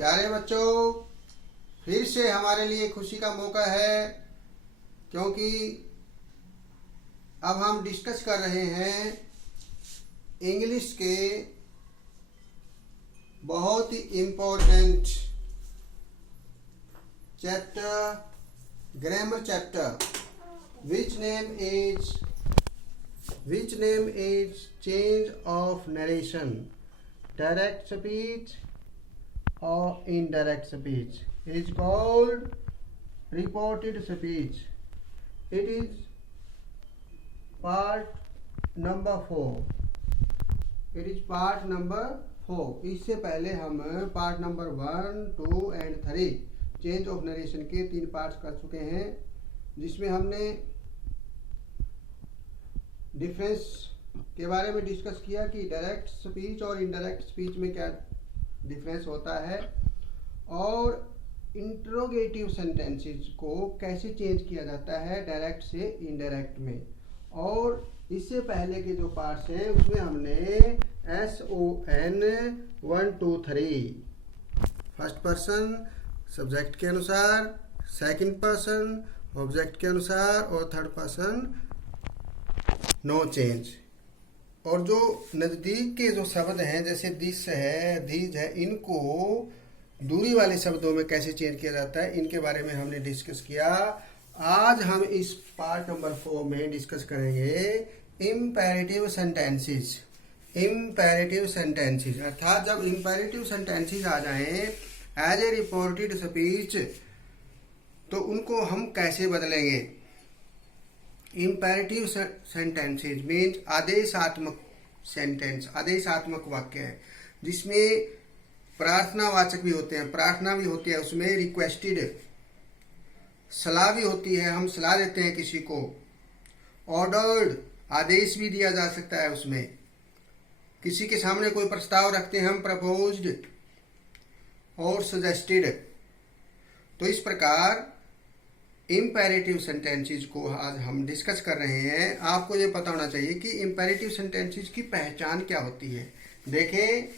प्यारे बच्चों, फिर से हमारे लिए खुशी का मौका है क्योंकि अब हम डिस्कस कर रहे हैं इंग्लिश के बहुत ही important chapter, grammar chapter, which name is change of narration, direct speech or indirect speech. It is called reported speech. It is part number 4. It is part number 4. इससे पहले हम part number 1, 2 and 3 change of narration के 3 parts कर चुके हैं, जिसमें हमने difference के बारे में डिस्कस किया कि डायरेक्ट स्पीच और इनडायरेक्ट स्पीच में क्या डिफरेंस होता है और इंट्रोगेटिव सेंटेंसेस को कैसे चेंज किया जाता है डायरेक्ट से इनडायरेक्ट में। और इससे पहले के जो पार्ट्स हैं उसमें हमने SON 1, 2, 3 फर्स्ट पर्सन सब्जेक्ट के अनुसार, सेकंड पर्सन ऑब्जेक्ट के अनुसार और थर्ड पर्सन नो चेंज। और जो नज़दीक के जो शब्द हैं जैसे दिस है, दीज है, इनको दूरी वाले शब्दों में कैसे चेंज किया जाता है इनके बारे में हमने डिस्कस किया। आज हम इस पार्ट नंबर 4 में डिस्कस करेंगे इम्पेरेटिव सेंटेंसेस। इम्पेरेटिव सेंटेंसेस अर्थात जब इम्पेरेटिव सेंटेंसेस आ जाएं एज ए रिपोर्टेड स्पीच तो उनको हम कैसे बदलेंगे। इम्पेरेटिव सेंटेंसेस मीन्स आदेशात्मक सेंटेंस, आदेशात्मक वाक्य है जिसमें प्रार्थनावाचक भी होते हैं, प्रार्थना भी होती है, उसमें रिक्वेस्टेड सलाह भी होती है, हम सलाह देते हैं किसी को, ऑर्डर्ड आदेश भी दिया जा सकता है, उसमें किसी के सामने कोई प्रस्ताव रखते हैं हम प्रपोज्ड और सजेस्टेड। तो इस प्रकार इम्पेरेटिव सेंटेंसेस को आज हम डिस्कस कर रहे हैं। आपको ये पता होना चाहिए कि इम्पेरेटिव सेंटेंसेस की पहचान क्या होती है। देखें,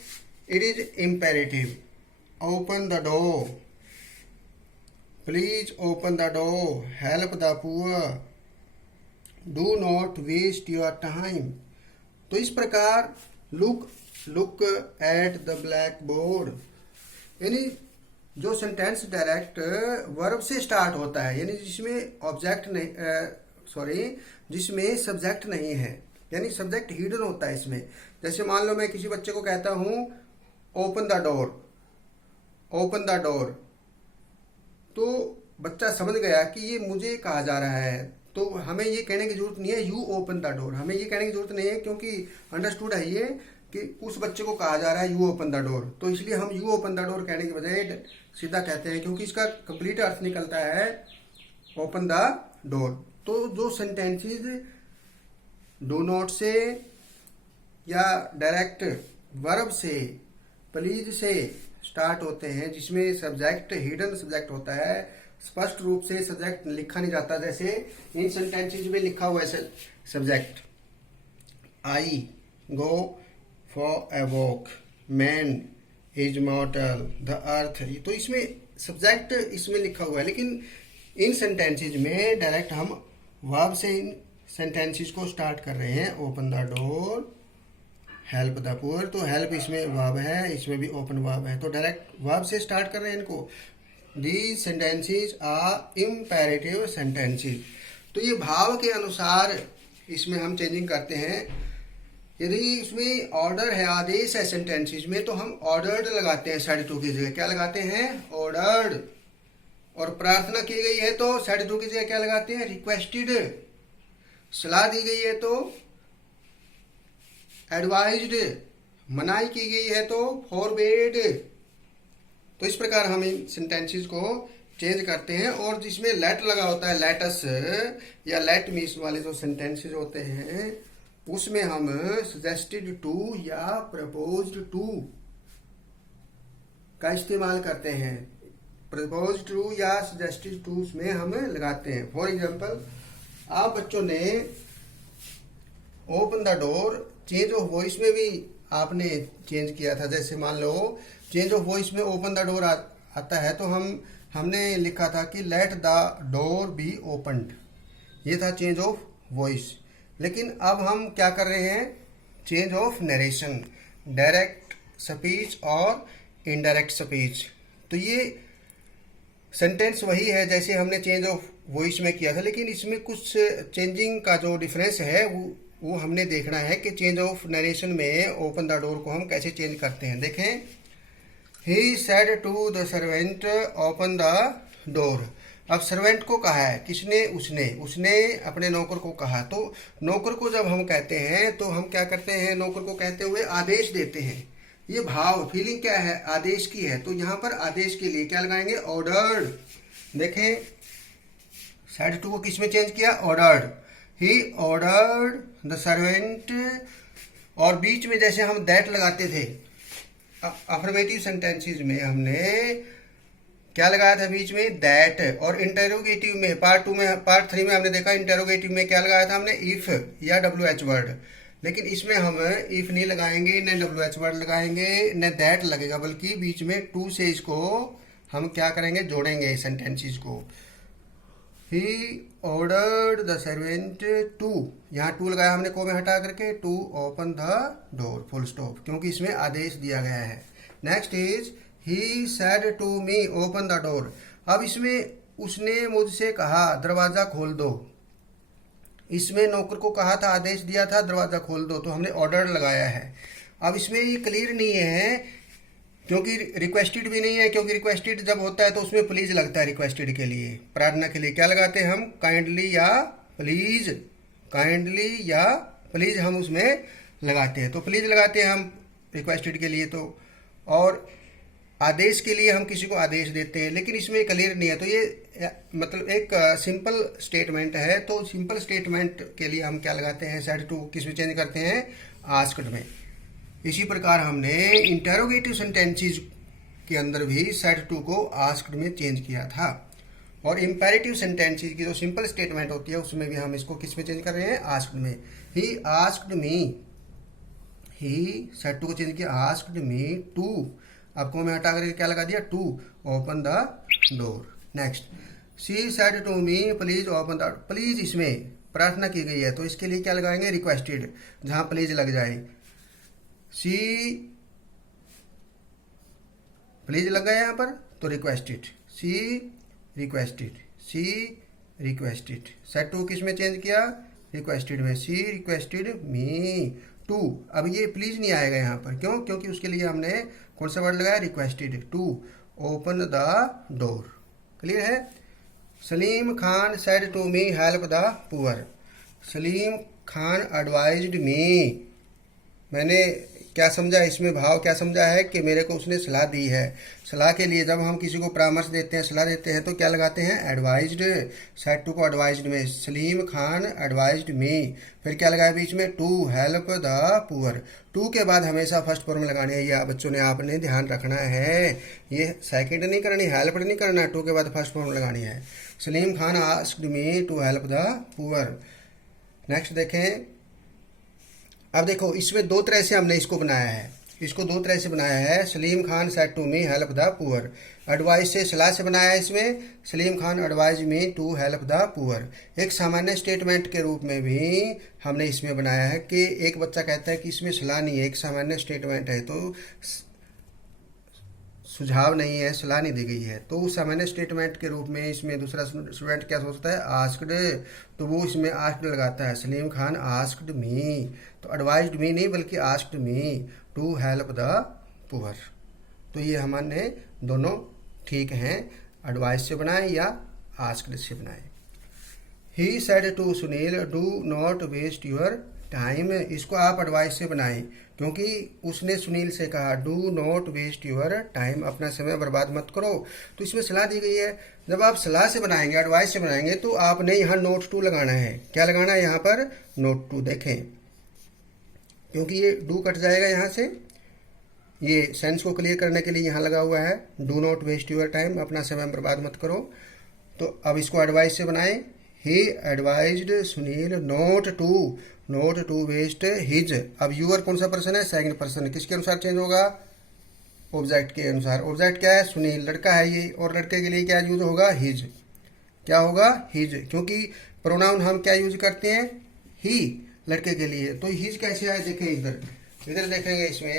it is imperative, open the door, please open the door, help the poor, do not waste your time. तो इस प्रकार look at the black board, यानी जो सेंटेंस डायरेक्ट वर्ब से स्टार्ट होता है, यानी जिसमें ऑब्जेक्ट नहीं जिसमें सब्जेक्ट नहीं है, यानी सब्जेक्ट हिडन होता है इसमें। जैसे मान लो मैं किसी बच्चे को कहता हूं open the door, open the door, तो बच्चा समझ गया कि ये मुझे कहा जा रहा है, तो हमें ये कहने की जरूरत नहीं है यू ओपन द डोर, हमें ये कहने की जरूरत नहीं है क्योंकि अंडरस्टूड है ये कि उस बच्चे को कहा जा रहा है यू ओपन द डोर। तो इसलिए हम यू ओपन द डोर कहने के बजाय सीधा कहते हैं, क्योंकि इसका कंप्लीट अर्थ निकलता है ओपन द डोर। तो जो सेंटेंसेस डू नॉट से या डायरेक्ट वर्ब से, प्लीज से स्टार्ट होते हैं, जिसमें सब्जेक्ट हिडन सब्जेक्ट होता है, स्पष्ट रूप से सब्जेक्ट लिखा नहीं जाता, जैसे इन सेंटेंसेस में लिखा हुआ है subject, I go for a walk, man is मॉर्टल, the earth. तो इसमें सब्जेक्ट इसमें लिखा हुआ है, लेकिन इन सेंटेंसेस में डायरेक्ट हम वर्ब से इन सेंटेंसेस को स्टार्ट कर रहे हैं। Open the door, help the poor, तो हेल्प इसमें वर्ब है, इसमें भी ओपन वर्ब है, तो डायरेक्ट वर्ब से स्टार्ट कर रहे हैं इनको। These sentences are imperative sentences. तो ये भाव के अनुसार इसमें हम चेंजिंग करते हैं। यदि इसमें ऑर्डर है, आदेश है सेंटेंसेस में, तो हम ऑर्डर्ड लगाते हैं साइड टू की जगह, क्या लगाते हैं ऑर्डर्ड। और प्रार्थना की गई है तो साइड टू की जगह क्या लगाते हैं रिक्वेस्टेड। सलाह दी गई है तो एडवाइज्ड, मनाही की गई है तो फॉरबेड। तो इस प्रकार हम इन सेंटेंसेस को चेंज करते हैं। और जिसमें लेट लगा होता है, लेटस या लेट मीस वाले जो सेंटेंसेस होते हैं उसमें हम सजेस्टेड टू या प्रपोज्ड टू का इस्तेमाल करते हैं। प्रपोज्ड टू या सजेस्टेड टू उसमें हम लगाते हैं। फॉर एग्जांपल, आप बच्चों ने open the door change of voice में भी आपने चेंज किया था। जैसे मान लो चेंज ऑफ वॉइस में ओपन द डोर आता है, तो हमने लिखा था कि let the door be opened, ये था चेंज ऑफ वॉइस। लेकिन अब हम क्या कर रहे हैं, change of narration, direct speech और इनडायरेक्ट स्पीच। तो ये सेंटेंस वही है जैसे हमने चेंज ऑफ वॉइस में किया था, लेकिन इसमें कुछ चेंजिंग का जो डिफरेंस है वो हमने देखना है कि चेंज ऑफ नरेशन में ओपन द डोर को हम कैसे चेंज करते हैं। देखें, he said to the servant open the door. अब सर्वेंट को कहा है किसने, उसने अपने नौकर को कहा। तो नौकर को जब हम कहते हैं तो हम क्या करते हैं, नौकर को कहते हुए आदेश देते हैं। ये भाव फीलिंग क्या है, आदेश की है, तो यहाँ पर आदेश के लिए क्या लगाएंगे, ऑर्डर्ड। देखें, सेड टू को किस में चेंज किया, ordered. He ordered the servant, और बीच में जैसे हम दैट लगाते थे अफर्मेटिव सेंटेंसेस में, हमने क्या लगाया था बीच में, दैट। और इंटेरोगेटिव में पार्ट 3 में हमने देखा, इंटेरोगेटिव में क्या लगाया था हमने, इफ या WH वर्ड। लेकिन इसमें हम इफ नहीं लगाएंगे, न WH वर्ड लगाएंगे, न दैट लगेगा, बल्कि बीच में टू से इसको हम क्या करेंगे, जोड़ेंगे सेंटेंसेस को। He ordered the servant to, यहाँ टू लगाया हमने को में हटा करके, to open the door, full stop, क्योंकि इसमें आदेश दिया गया है। Next is he said to me open the door. अब इसमें उसने मुझसे कहा दरवाजा खोल दो। इसमें नौकर को कहा था, आदेश दिया था दरवाजा खोल दो, तो हमने ऑर्डर लगाया है। अब इसमें ये क्लियर नहीं है क्योंकि रिक्वेस्टेड भी नहीं है, क्योंकि रिक्वेस्टेड जब होता है तो उसमें प्लीज लगता है। रिक्वेस्टेड के लिए, प्रार्थना के लिए क्या लगाते हैं हम, काइंडली या प्लीज, काइंडली या प्लीज हम उसमें लगाते हैं। तो प्लीज लगाते हैं हम रिक्वेस्टेड के लिए, तो और आदेश के लिए हम किसी को आदेश देते हैं, लेकिन इसमें क्लियर नहीं है। तो ये मतलब एक सिंपल स्टेटमेंट है, तो सिंपल स्टेटमेंट के लिए हम क्या लगाते हैं, सेड टू किस में चेंज करते हैं, आस्क्ड में। इसी प्रकार हमने इंटेरोगेटिव सेंटेंसेस के अंदर भी सेड टू को आस्क्ड में चेंज किया था। और इंपेरेटिव सेंटेंसेस की जो सिंपल स्टेटमेंट होती है उसमें भी हम इसको किस में चेंज कर रहे हैं, आस्क्ड में। He asked me, he said to को चेंज किया, आस्क्ड मी टू, आपको मैं हटा करके क्या लगा दिया, to open the door. Next, she said to me please open the, please इसमें प्रार्थना की गई है, तो इसके लिए क्या लगाएंगे, रिक्वेस्टेड, जहां प्लीज लग जाए। शी प्लीज लग गया यहाँ पर, तो requested, she requested, she requested. Said to किस में चेंज किया, रिक्वेस्टेड में, शी रिक्वेस्टेड मी टू। अब ये प्लीज नहीं आएगा यहाँ पर, क्यों, क्योंकि उसके लिए हमने कौन सा वर्ड लगाया, requested, to open the door. Clear है। Salim Khan said to me help the poor. Salim Khan advised me, मैंने क्या समझा, इसमें भाव क्या समझा है कि मेरे को उसने सलाह दी है। सलाह के लिए जब हम किसी को परामर्श देते हैं, सलाह देते हैं, तो क्या लगाते हैं, एडवाइज्ड। सेड टू को एडवाइज्ड में, सलीम खान एडवाइज्ड मी, फिर क्या लगाया बीच में, to help the poor. To के बाद हमेशा फर्स्ट फॉर्म लगानी है, या बच्चों ने आपने ध्यान रखना है, ये सेकंड नहीं करनी, हेल्प नहीं करना, टू के बाद फर्स्ट फॉर्म लगानी है। Salim Khan asked me to help the poor. Next देखें, अब देखो इसमें दो तरह से हमने इसको बनाया है, इसको दो तरह से बनाया है। Salim Khan said to me help the poor, advice से, सलाह से बनाया है इसमें। Salim Khan advise me to help the poor, एक सामान्य स्टेटमेंट के रूप में भी हमने इसमें बनाया है कि एक बच्चा कहता है कि इसमें सलाह नहीं है, एक सामान्य स्टेटमेंट है, तो सुझाव नहीं है, सलाह नहीं दी गई है, तो सामान्य स्टेटमेंट के रूप में इसमें दूसरा स्टूडेंट क्या सोचता है, आस्क्ड, तो वो इसमें आस्क्ड लगाता है। सलीम खान आस्क्ड मी, तो एडवाइज्ड मी नहीं बल्कि asked me to help the poor. तो ये हमारे दोनों ठीक हैं, एडवाइस से बनाए या आस्क्ड से बनाए। He said to Sunil do not waste your time, इसको आप एडवाइस से बनाएं, क्योंकि उसने सुनील से कहा do not waste your time, अपना समय बर्बाद मत करो, तो इसमें सलाह दी गई है। जब आप सलाह से बनाएंगे, एडवाइस से बनाएंगे, तो आपने यहाँ नोट टू लगाना है। क्या लगाना है यहाँ पर, नोट टू। देखें, क्योंकि ये डू कट जाएगा यहाँ से, ये सेंस को क्लियर करने के लिए यहाँ लगा हुआ है, do not waste your time, अपना समय बर्बाद मत करो। तो अब इसको एडवाइस से बनाएं, he advised Sunil not to waste his. अब यूअर कौन सा पर्सन है, सेकंड पर्सन, किसके अनुसार चेंज होगा, ऑब्जेक्ट के अनुसार। ऑब्जेक्ट क्या है? सुनील, लड़का है ये, और लड़के के लिए क्या यूज होगा? हिज। क्या होगा? हिज, क्योंकि प्रोनाउन हम क्या यूज करते हैं? ही, लड़के के लिए। तो हिज कैसे आए? देखें इधर, इधर देखेंगे, इसमें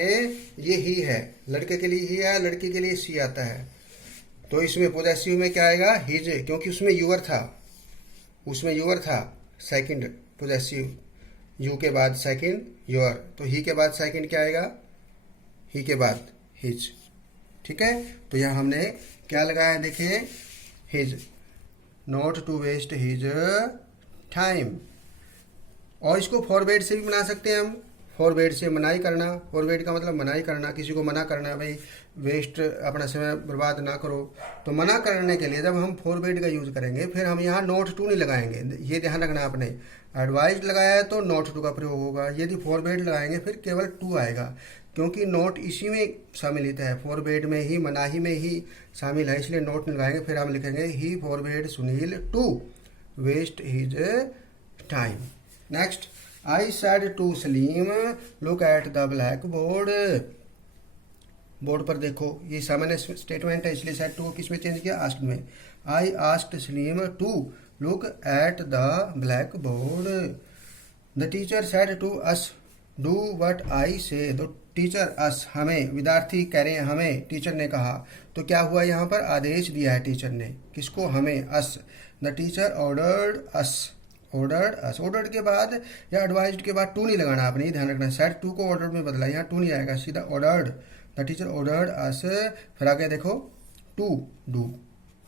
ये ही है, लड़के के लिए ही है, लड़की के लिए सी आता है। तो इसमें पोजेसिव में क्या आएगा? हिज, क्योंकि उसमें यूअर था, उसमें यूअर था, सेकंड पोजेसिव, यू के बाद सेकंड यूअर, तो ही के बाद सेकंड क्या आएगा? ही के बाद हिज। ठीक है, तो यहाँ हमने क्या लगाया? देखें, his, not to waste his time. और इसको फॉरवर्ड से भी बना सकते हैं हम। फॉरवर्ड से मनाही करना, फॉरवर्ड का मतलब मनाही करना, किसी को मना करना, भाई वेस्ट अपना समय बर्बाद ना करो। तो मना करने के लिए जब हम फॉरवर्ड का यूज करेंगे, फिर हम यहाँ नॉट टू नहीं लगाएंगे, ये ध्यान रखना आपने। एडवाइज लगाया है तो नॉट टू का प्रयोग होगा, यदि फॉरवर्ड लगाएंगे फिर केवल टू आएगा, क्योंकि नोट इसी में सम्मिलित है, फॉरवर्ड में ही, मनाही में ही शामिल है, इसलिए नोट नहीं लगाएंगे। फिर हम लिखेंगे he forward Sunil to waste his time. Next, I said to Salim look at the black board. Board पर देखो, ये सामान्य स्टेटमेंट है, इसलिए सेड टू को किस में चेंज किया? आस्क्ड में। I asked Salim to look at the black board. The teacher said to us do what I say. The teacher अस, हमें, विद्यार्थी कह रहे हैं हमें, टीचर ने कहा। तो क्या हुआ? यहाँ पर आदेश दिया है टीचर ने, किसको? हमें, us. The teacher ordered us, ordered us. Ordered के बाद या एडवाइज्ड के बाद टू नहीं लगाना, आपने ये ध्यान रखना है। सेड टू को ऑर्डर में बदला, यहाँ टू नहीं आएगा, सीधा ordered. The teacher ordered us. फिर आगे देखो, to do,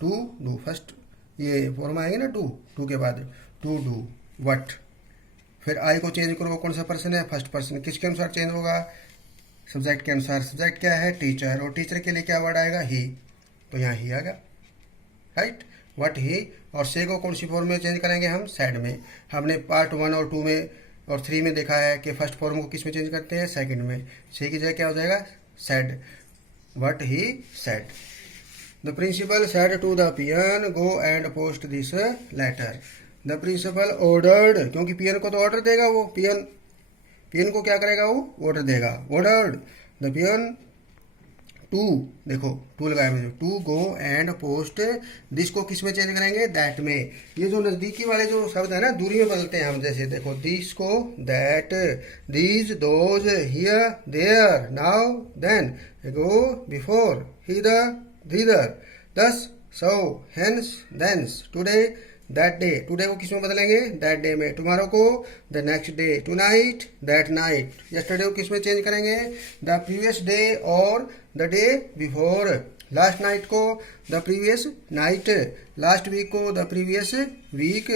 to do, first ये फॉर्म आएंगे ना, टू, टू के बाद टू डू व्हाट। फिर आई को चेंज करो, कौन सा पर्सन है? First person. किसके अनुसार चेंज होगा? सब्जेक्ट के अनुसार। सब्जेक्ट क्या है? टीचर, और टीचर के लिए क्या वर्ड आएगा? ही, तो यहाँ ही आएगा, राइट। What he. और से को कौन सी फॉर्म में चेंज करेंगे हम? सैड में। हमने पार्ट 1 और 2 में और 3 में देखा है कि फर्स्ट फॉर्म को किस में चेंज करते हैं? सेकंड में। से की जगह क्या हो जाएगा? Said, what he said. The principal said to the peon go and post this letter. The principal ordered, क्योंकि पियन को तो ऑर्डर देगा वो, पियन, पियन को क्या करेगा? वो ऑर्डर देगा। ऑर्डर्ड द पियन टू, देखो टू लगाया मैंने, to go and post this को किस में चेंज करेंगे? दैट में। ये जो नजदीकी वाले जो शब्द है ना, दूरी में बदलते हैं हम, जैसे देखो दिस को that, these, those, here, there, now, then, go, before, hither, thither, thus, so, hence, thence, today, that day. Today को किस में बदलेंगे? दैट डे में। टुमारो को the next day, tonight that night. Yesterday को किस में चेंज करेंगे? द प्रीवियस डे और the day before. Last night को the previous night, last week को the previous week,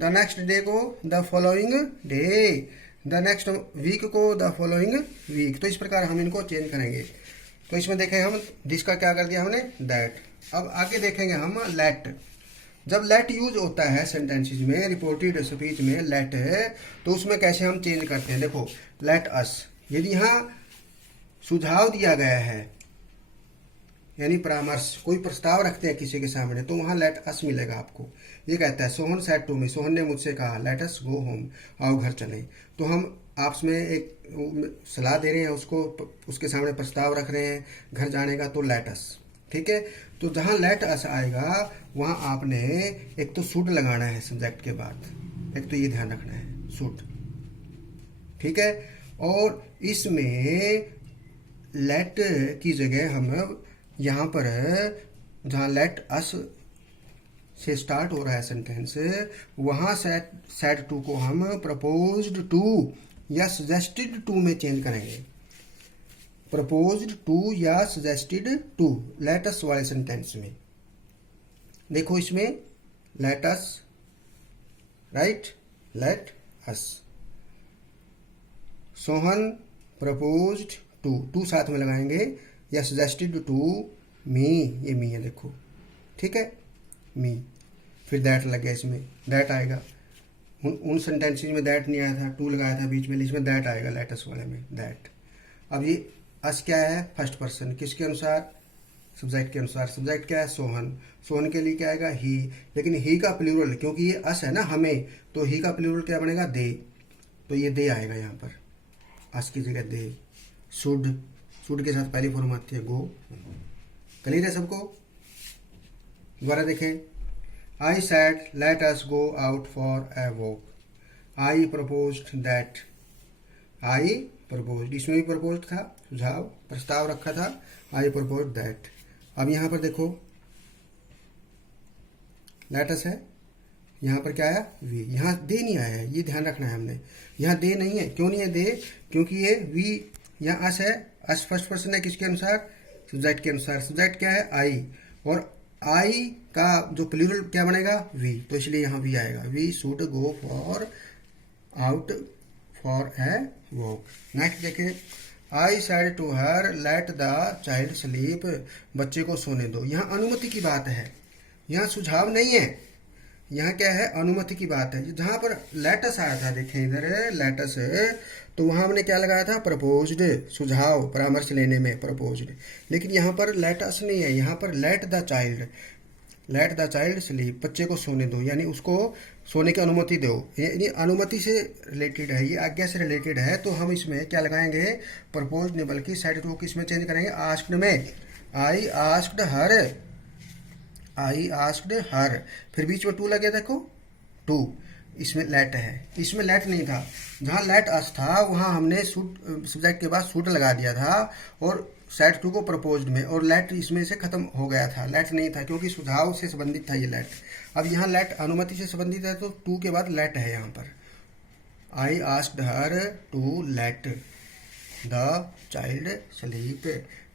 the next day को the following day, the next week को the following week. तो इस प्रकार हम इनको चेंज करेंगे। तो इसमें देखें हम, दिस का क्या कर दिया हमने? दैट। अब आगे देखेंगे हम लेट। जब लेट यूज होता है सेंटेंसेस में, रिपोर्टेड स्पीच में लेट है, तो उसमें कैसे हम चेंज करते हैं? देखो, लेट अस, यदि यहाँ सुझाव दिया गया है, यानी परामर्श, कोई प्रस्ताव रखते हैं किसी के सामने, तो वहाँ लेट अस मिलेगा आपको। ये कहता है Sohan said to me, Sohan ने मुझसे कहा, लेट अस गो होम, आओ घर चलें। तो हम आपस में एक सलाह दे रहे हैं उसको, उसके सामने प्रस्ताव रख रहे हैं घर जाने का, तो लेट अस। ठीक है, तो जहाँ लेट अस आएगा वहाँ आपने एक तो शुड लगाना है सब्जेक्ट के बाद, एक तो ये ध्यान रखना है, शुड। ठीक है, और इसमें लेट की जगह हम यहाँ पर जहाँ लेट अस से स्टार्ट हो रहा है सेंटेंस, वहाँ सेड टू को हम प्रपोज्ड टू या सजेस्टेड टू में चेंज करेंगे। प्रपोज्ड टू या सजेस्टेड टू लेट अस वाले सेंटेंस में। देखो इसमें let us, right, let us. Sohan proposed to, to साथ में लगाएंगे, या सजेस्टेड टू मी, ये मी है देखो, ठीक है, मी। फिर दैट लग गया, इसमें दैट आएगा। उन सेंटेंसेस में दैट नहीं आया था, टू लगाया था बीच में, इसमें दैट आएगा लेटस वाले में, दैट। अब ये अस क्या है? फर्स्ट पर्सन, किसके अनुसार? सब्जेक्ट के अनुसार। सब्जेक्ट क्या है? सोहन, सोहन के लिए क्या आएगा? ही। लेकिन ही का प्लूरल, क्योंकि ये अस है ना हमें, तो ही का प्लूरल क्या बनेगा? दे। तो ये दे आएगा यहाँ पर, अस की जगह दे। शुड, शुड के साथ पहली फॉर्म आती है गो। क्लियर है सबको? दोबारा देखें। I said let us go out for a walk. I proposed that. I proposed, इसमें भी प्रपोज्ड था, सुझाव प्रस्ताव रखा था। आई प्रपोज्ड दैट। अब यहाँ पर देखो लेट अस है, यहाँ पर क्या आया वी। यहाँ दे नहीं आया है, ये ध्यान रखना है हमने। यहाँ दे नहीं है, क्यों नहीं है दे? क्योंकि ये वी, यहाँ अस है। अस फर्स्ट पर्सन है किसके अनुसार? सब्जेक्ट के अनुसार। सब्जेक्ट क्या है? आई। और आई का जो प्लूरल क्या बनेगा? वी। तो इसलिए यहाँ वी आएगा। We should go for out for a walk. Next देखें। I said to her let the child sleep. बच्चे को सोने दो। यहाँ अनुमति की बात है, यहाँ सुझाव नहीं है। यहाँ क्या है? अनुमति की बात है। जहाँ पर लेटस आया था, देखें इधर लेटस, तो वहाँ हमने क्या लगाया था? प्रपोज्ड, सुझाव, परामर्श लेने में प्रपोज्ड। लेकिन यहाँ पर लेटस नहीं है, यहाँ पर late the child, late the child sleep, बच्चे को सोने दो, यानी उसको सोने की अनुमति दो। यानी अनुमति से रिलेटेड है, ये आज्ञा से रिलेटेड है। तो हम इसमें क्या लगाएंगे? प्रपोज्ड नहीं, बल्कि साइड टू किसमें चेंज करेंगे? आस्क्ड में। I asked her, I asked हर, फिर बीच में टू लगे, देखो टू, इसमें लेट है, इसमें लेट नहीं था। जहाँ लेट अस था वहाँ हमने शुड, सब्जेक्ट के बाद शुड लगा दिया था और सेट टू को प्रपोज्ड में, और लेट इसमें से खत्म हो गया था। लेट नहीं था क्योंकि सुझाव से संबंधित था ये लेट। अब यहाँ लेट अनुमति से संबंधित है, तो टू के बाद लेट है यहाँ पर। I asked her to let the child sleep.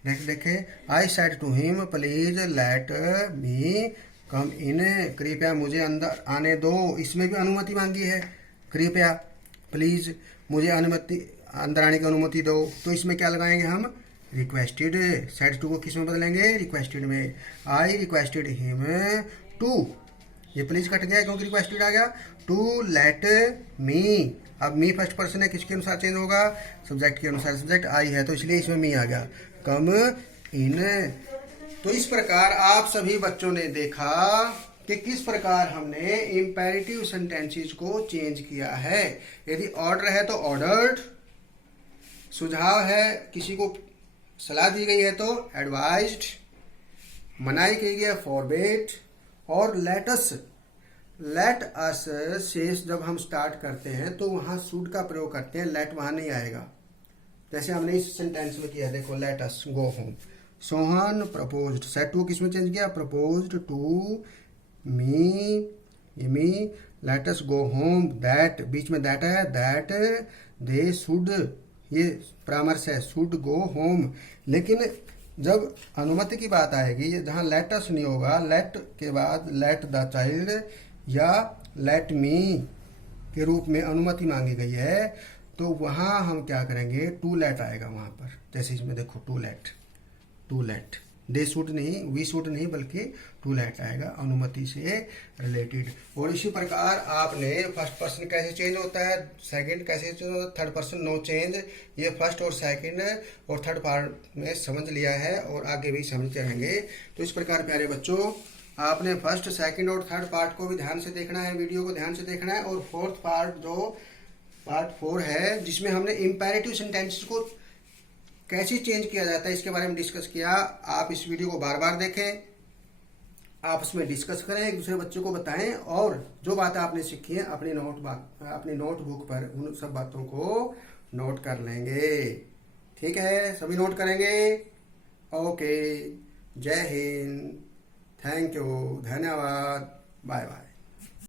Next देखे। I said to him please let me come in. कृपया मुझे अंदर आने दो। इसमें भी अनुमति मांगी है, कृपया, प्लीज मुझे अनुमति, अंदर आने की अनुमति दो। तो इसमें क्या लगाएंगे हम? रिक्वेस्टेड। सेड टू को किस में बदलेंगे? रिक्वेस्टेड में। आई रिक्वेस्टेड हिम टू, ये प्लीज कट गया क्योंकि रिक्वेस्टेड आ गया, टू लेट मी। अब मी फर्स्ट पर्सन है, किसके अनुसार चेंज होगा? सब्जेक्ट के अनुसार। सब्जेक्ट आई है तो इसलिए इसमें मी आ गया। कम इन। तो इस प्रकार आप सभी बच्चों ने देखा कि किस प्रकार हमने इंपेरेटिव सेंटेंसेस को चेंज किया है। यदि ऑर्डर है तो ऑर्डर्ड, सुझाव है, किसी को सलाह दी गई है तो एडवाइज्ड, मनाही की गई है फॉरबिड, और लेट अस से जब हम स्टार्ट करते हैं तो वहां शुड का प्रयोग करते हैं, लेट वहां नहीं आएगा। जैसे हमने इस सेंटेंस में किया, देखो let us go home. Sohan proposed, said to किसमें चेंज किया? Proposed to me, let us go home. That, बीच में दैट है, दैट दे शुड, ये परामर्श है, शुड गो होम। लेकिन जब अनुमति की बात आएगी, जहाँ लेट अस नहीं होगा, लेट के बाद लेट द चाइल्ड या लेट मी के रूप में अनुमति मांगी गई है, तो वहाँ हम क्या करेंगे? टू लेट आएगा वहाँ पर। जैसे इसमें देखो टू लेट, दे शुड नहीं, वी शुड नहीं, बल्कि टू लेट आएगा, अनुमति से रिलेटेड। और इसी प्रकार आपने फर्स्ट पर्सन कैसे चेंज होता है, सेकंड कैसे चेंज होता है, थर्ड पर्सन नो चेंज, ये फर्स्ट और सेकंड और थर्ड पार्ट में समझ लिया है और आगे भी समझते रहेंगे। तो इस प्रकार प्यारे बच्चों, आपने फर्स्ट, सेकंड और थर्ड पार्ट को भी ध्यान से देखना है, वीडियो को ध्यान से देखना है। और फोर्थ पार्ट जो पार्ट 4 है, जिसमें हमने इंपेरेटिव सेंटेंसेस को कैसे चेंज किया जाता है इसके बारे में डिस्कस किया। आप इस वीडियो को बार बार देखें, आपस में डिस्कस करें, एक दूसरे बच्चों को बताएं, और जो बातें आपने सीखी हैं अपनी नोटबुक पर उन सब बातों को नोट कर लेंगे। ठीक है, सभी नोट करेंगे। ओके, जय हिंद, थैंक यू, धन्यवाद, बाय बाय।